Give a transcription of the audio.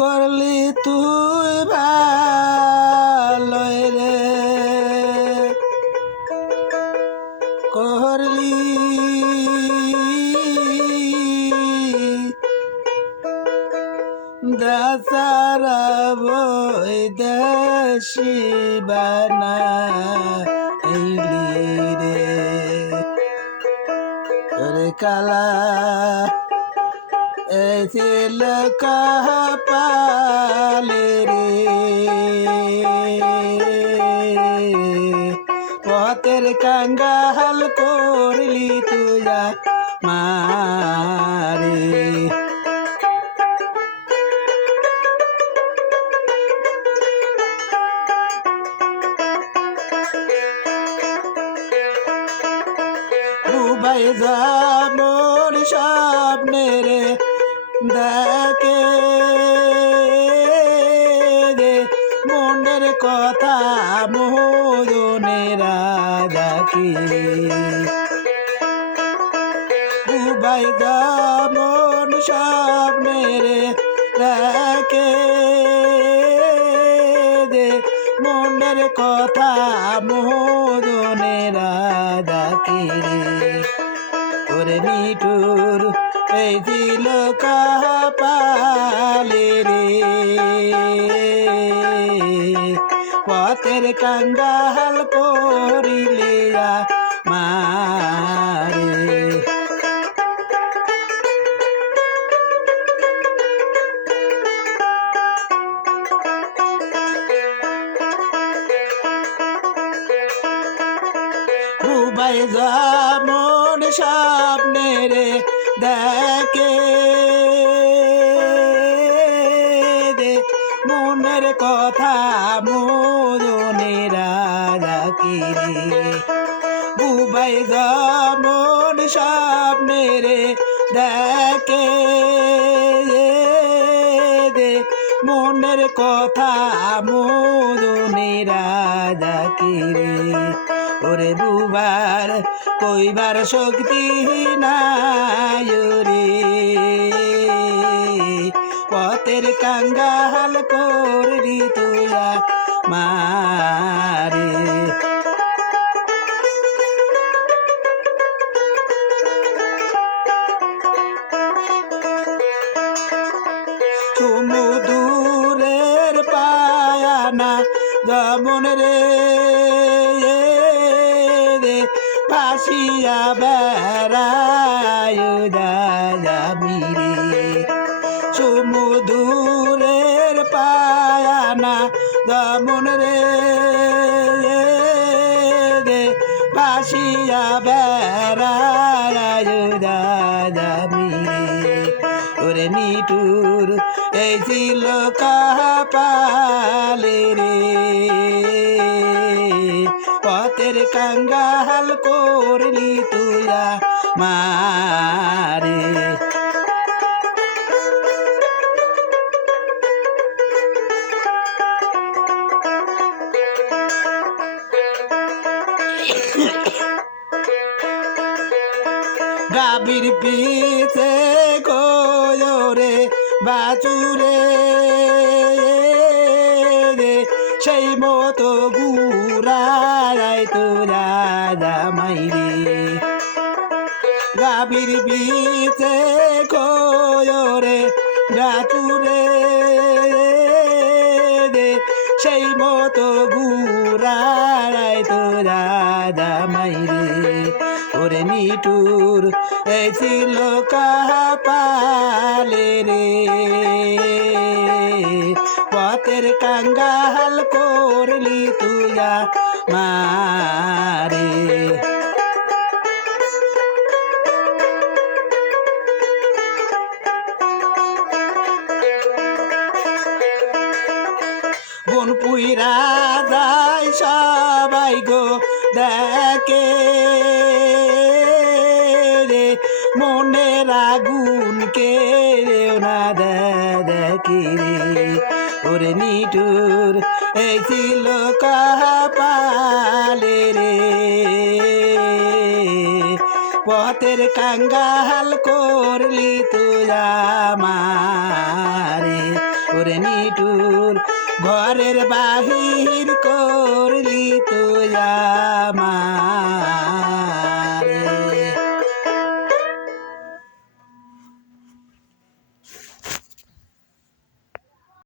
করলি তুই ভালোই রে করলি দাসারা বৈদেশি বানাইলি রে রে কালা ছিল কপালে রে পথের কাঙ্গাল করলি তুয়া মারে বুবাই যামর স্বপ্নের দেখে রে মনের কথা মোদনেরা ডাকে বুবাই যামর স্বপ্নের দেখে রে মনের কথা মোদনেরা ডাকে ওরে নিটুর এই দিল কপালে রে পথের কাঙ্গাল করিলে মারে বুবাই যামন স্বপ্নের দেখে দে মনের কথা মোদনেরা ডাকে রে বুবাই যামন স্বপ্নের দেখে দে মনের কথা মোদনেরা ডাকে রে ওরে বুবার কইবার শক্তি নাই রে পথের কাঙ্গাল করলি তুয়া মারে সমুদূরের পায়ানা যেমন রে ভাসিয়া বেড়ায় দাবি রে সমুদূরের পায়ানা যেমন রে ভাসিয়া বেড়ায় দাবি রে ওরে নিটুর এই ছিল কপালে রে পথের কাঙ্গাল করলি তুয়া মারে গাবির পিছে কোয়রে বাচুরে সেই মতো গুড়াই তোরা দামাইরে গাবির পিছে কোয়রে বাচুরে সেই মতো গুড়াই তোরা দামাইরে ওরে নিটুর এই ছিল কপালে রে পথের কাঙ্গাল করলি তুয়া মারে বন পুইরা যায় সবাই গো দেখে রে মনের আগুন কে না দেখি রে ওরে নিটুর এই ছিল কপালে রে পথের কাঙ্গাল করলি তুই আমারে। ওরে নিটুর ঘরের বাহির করলি তুই আমায়